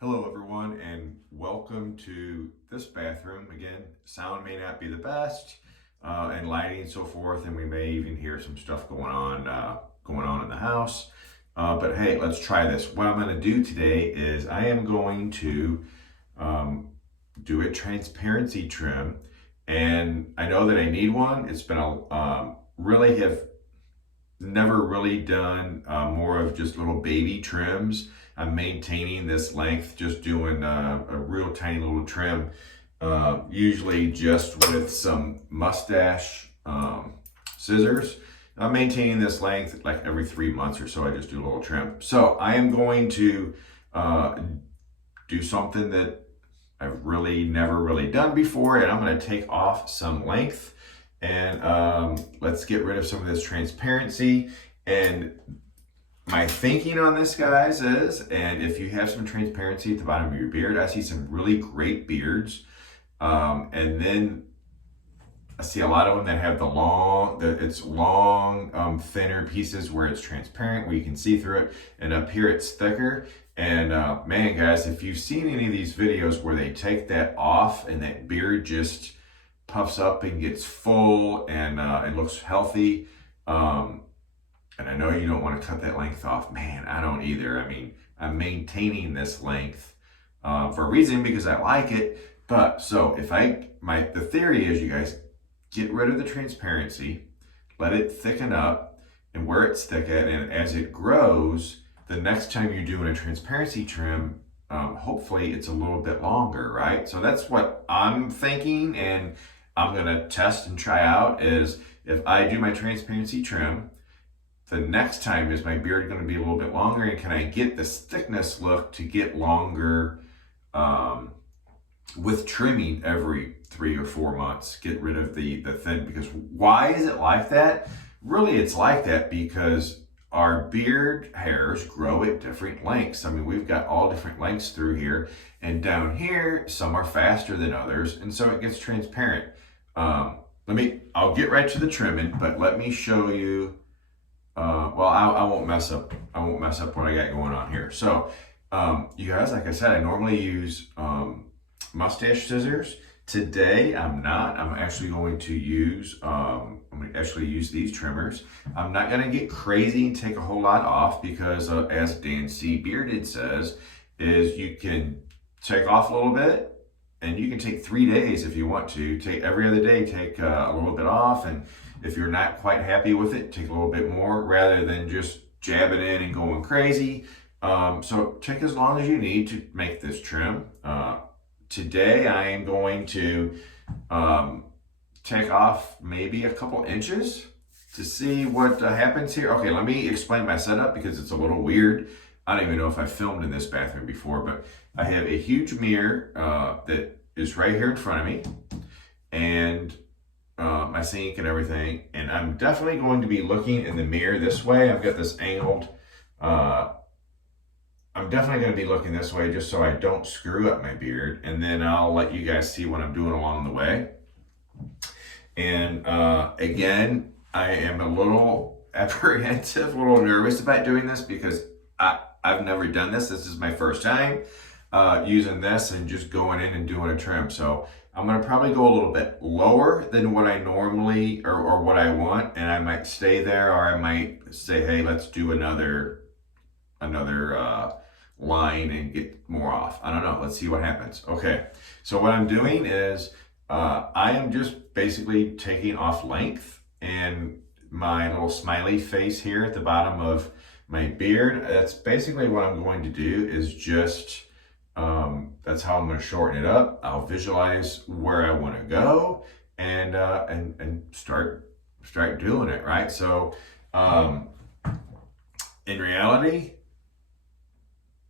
Hello everyone and welcome to this bathroom. Again, sound may not be the best and lighting and so forth, and we may even hear some stuff going on in the house. But hey, let's try this. What I'm going to do today is I am going to do a transparency trim, and I know that I need one. It's been really have never really done more of just little baby trims. I'm maintaining this length, just doing a real tiny little trim, usually just with some mustache scissors. I'm maintaining this length like every 3 months or so. I just do a little trim. So I am going to do something that I've really never really done before, and I'm going to take off some length. And let's get rid of some of this transparency. And my thinking on this, guys, is, and if you have some transparency at the bottom of your beard, I see some really great beards. And then I see a lot of them that have it's long, thinner pieces where it's transparent, where you can see through it. And up here it's thicker. And man, guys, if you've seen any of these videos where they take that off and that beard just puffs up and gets full and it looks healthy. And I know you don't want to cut that length off. Man, I don't either. I mean, I'm maintaining this length for a reason, because I like it. But so the theory is, you guys, get rid of the transparency, let it thicken up, and where it's thick at, and as it grows, the next time you're doing a transparency trim, hopefully it's a little bit longer, right? So that's what I'm thinking, and I'm gonna test and try out is, if I do my transparency trim, the next time is my beard gonna be a little bit longer, and can I get this thickness look to get longer with trimming every 3 or 4 months, get rid of the thin. Because why is it like that? Really, it's like that because our beard hairs grow at different lengths. I mean, we've got all different lengths through here, and down here, some are faster than others, and so it gets transparent. I'll get right to the trimming, but let me show you, I won't mess up what I got going on here. So, you guys, like I said, I normally use, mustache scissors. Today, I'm not. I'm actually going to use, these trimmers. I'm not going to get crazy and take a whole lot off because, as Dan C. Bearded says, is you can take off a little bit, and you can take 3 days if you want to. Take every other day, take a little bit off, and if you're not quite happy with it, take a little bit more rather than just jabbing in and going crazy. So take as long as you need to make this trim. Today I am going to take off maybe a couple inches to see what happens here. Okay, let me explain my setup because it's a little weird. I don't even know if I filmed in this bathroom before, but I have a huge mirror that is right here in front of me, and my sink and everything. And I'm definitely going to be looking in the mirror this way. I've got this angled. I'm definitely going to be looking this way just so I don't screw up my beard. And then I'll let you guys see what I'm doing along the way. And again, I am a little apprehensive, a little nervous about doing this because I've never done this. This is my first time using this and just going in and doing a trim. So I'm going to probably go a little bit lower than what I normally or what I want. And I might stay there, or I might say, hey, let's do another line and get more off. I don't know. Let's see what happens. Okay. So what I'm doing is I am just basically taking off length, and my little smiley face here at the bottom of my beard. That's basically what I'm going to do, is just, that's how I'm going to shorten it up. I'll visualize where I want to go and start doing it, right? So, in reality,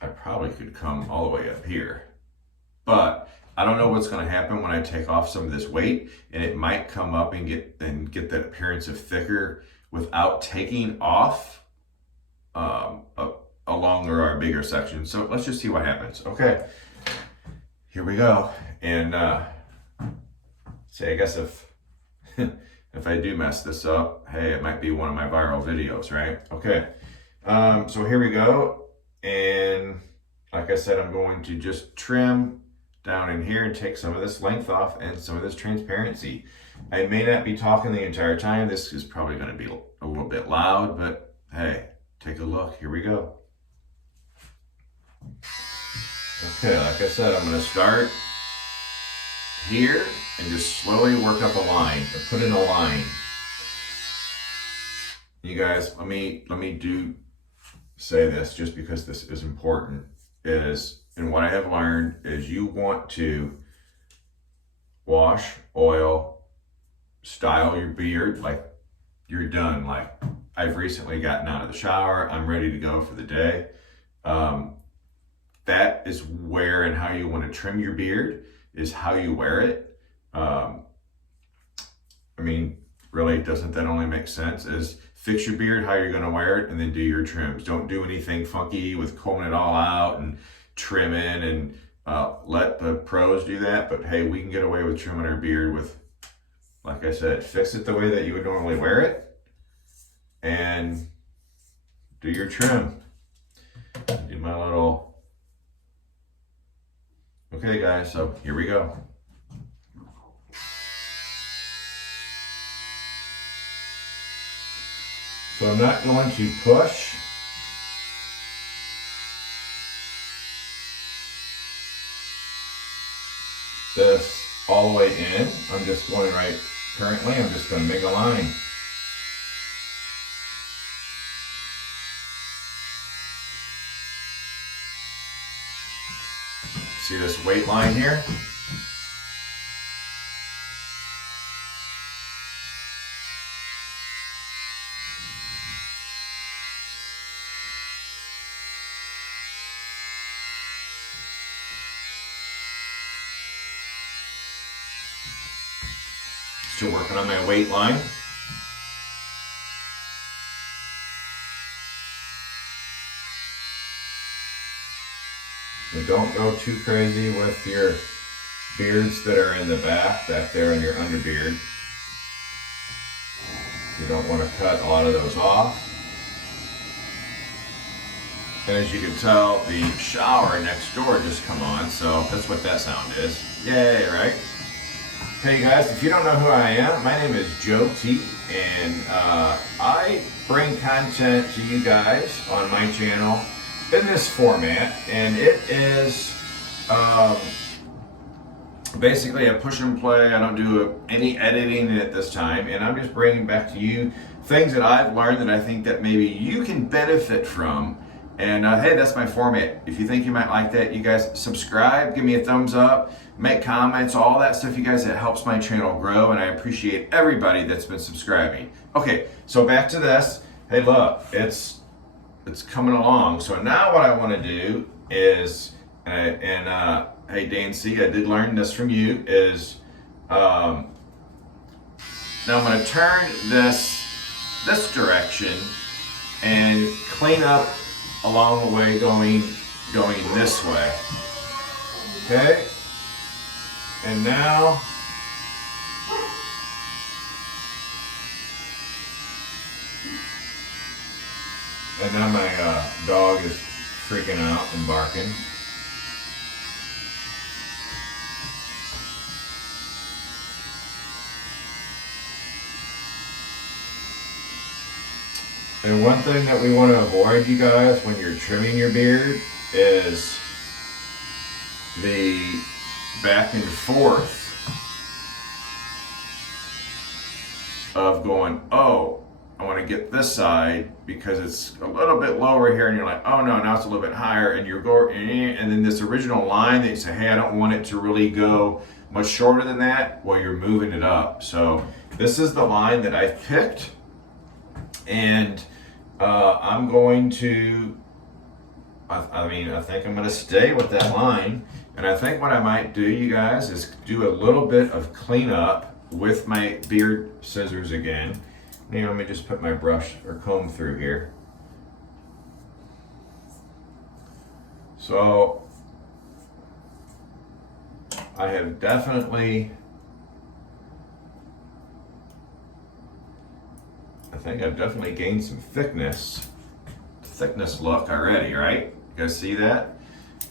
I probably could come all the way up here, but I don't know what's going to happen when I take off some of this weight, and it might come up and get that appearance of thicker without taking off a longer or a bigger section. So let's just see what happens. Okay, here we go. And say, I guess if if I do mess this up, hey, it might be one of my viral videos, right? Okay, so here we go. And like I said, I'm going to just trim down in here and take some of this length off and some of this transparency. I may not be talking the entire time. This is probably going to be a little bit loud, but hey, take a look. Here we go. Okay, like I said, I'm going to start here and just slowly work up a line, or put in a line. You guys, let me say this just because this is important, and what I have learned is you want to wash, oil, style your beard like you're done. Like I've recently gotten out of the shower, I'm ready to go for the day. That is where and how you want to trim your beard, is how you wear it. I mean, really, doesn't that only make sense? Is fix your beard how you're going to wear it and then do your trims. Don't do anything funky with combing it all out and trimming, and let the pros do that. But hey, we can get away with trimming our beard with, like I said, fix it the way that you would normally wear it and do your trim. Do my little... Okay guys, so here we go. So I'm not going to push. This all the way in. I'm just going currently I'm just going to make a line. See this weight line here? Still working on my weight line. And don't go too crazy with your beards that are in the back there in your underbeard. You don't want to cut a lot of those off. And as you can tell, the shower next door just come on, so that's what that sound is. Yay, right? Hey guys, if you don't know who I am, my name is Joe T, and I bring content to you guys on my channel in this format, and it is basically a push and play. I don't do any editing at this time, and I'm just bringing back to you things that I've learned that I think that maybe you can benefit from. And hey, that's my format. If you think you might like that, you guys subscribe, give me a thumbs up, make comments, all that stuff, you guys, that helps my channel grow, and I appreciate everybody that's been subscribing. Okay, so back to this. Hey, look, it's coming along. So now what I want to do is, hey, Dan C, I did learn this from you, is now I'm going to turn this direction and clean up along the way, going this way. Okay, and now my dog is freaking out and barking. And one thing that we want to avoid, you guys, when you're trimming your beard is the back and forth of going, oh, I want to get this side because it's a little bit lower here, and you're like, oh no, now it's a little bit higher, and you're going, and then this original line that you say, hey, I don't want it to really go much shorter than that, well, you're moving it up. So this is the line that I've picked, and I'm going to, I think I'm going to stay with that line. And I think what I might do, you guys, is do a little bit of cleanup with my beard scissors again. Now, let me just put my brush or comb through here. So I have definitely, I think I've definitely gained some thickness look already, right? You guys see that?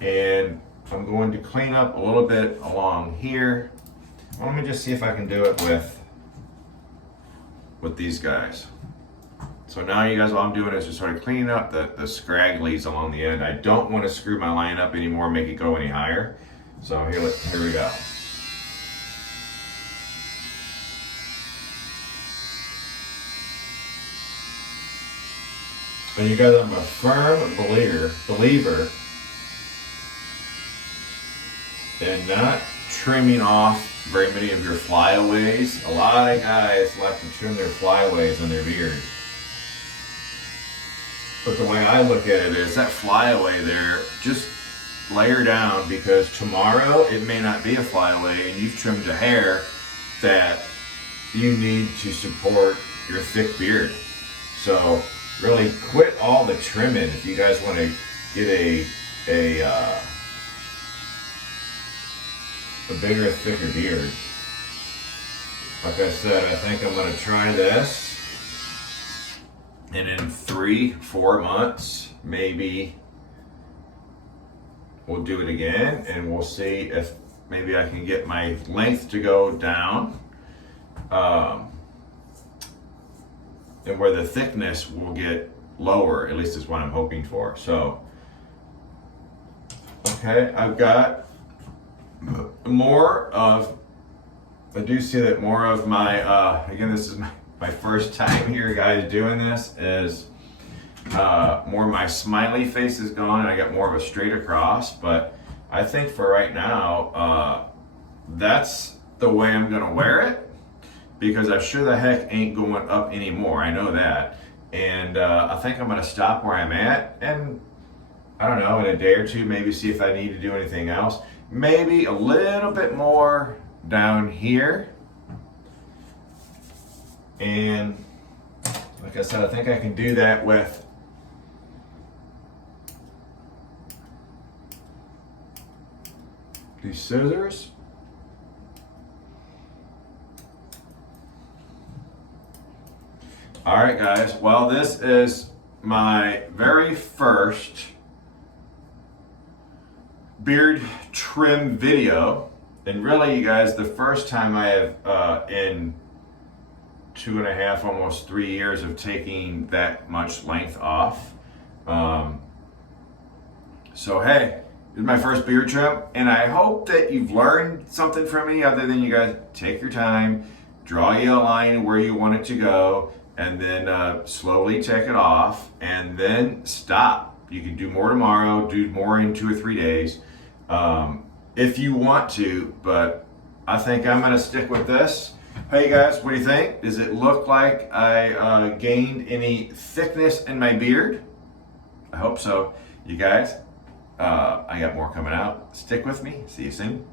And I'm going to clean up a little bit along here. Let me just see if I can do it with these guys. So now you guys, all I'm doing is just sort of cleaning up the scragglies along the end. I don't want to screw my line up anymore, make it go any higher. So here we go. And you guys, I'm a firm believer in not trimming off very many of your flyaways. A lot of guys like to trim their flyaways on their beard. But the way I look at it is that flyaway there, just layer down, because tomorrow it may not be a flyaway and you've trimmed a hair that you need to support your thick beard. So really quit all the trimming if you guys want to get a bigger, thicker beard. Like I said, I think I'm going to try this. And in 3-4 months, maybe we'll do it again and we'll see if maybe I can get my length to go down. And where the thickness will get lower, at least is what I'm hoping for. So, okay, I've got more of, I do see that more of my, again, this is my first time here, guys, doing this, is more of my smiley face is gone and I got more of a straight across. But I think for right now, that's the way I'm gonna wear it, because I sure the heck ain't going up anymore. I know that. And I think I'm gonna stop where I'm at, and I don't know, in a day or two, maybe see if I need to do anything else. Maybe a little bit more down here. And like I said, I think I can do that with these scissors. All right, guys, well, this is my very first beard trim video. And really, you guys, the first time I have in 2.5, almost 3 years of taking that much length off. So hey, this is my first beard trim, and I hope that you've learned something from me, other than you guys take your time, draw you a line where you want it to go, and then slowly take it off, and then stop. You can do more tomorrow, do more in 2 or 3 days, if you want to, but I think I'm gonna stick with this. Hey guys, what do you think? Does it look like I gained any thickness in my beard? I hope so. You guys, I got more coming out. Stick with me. See you soon.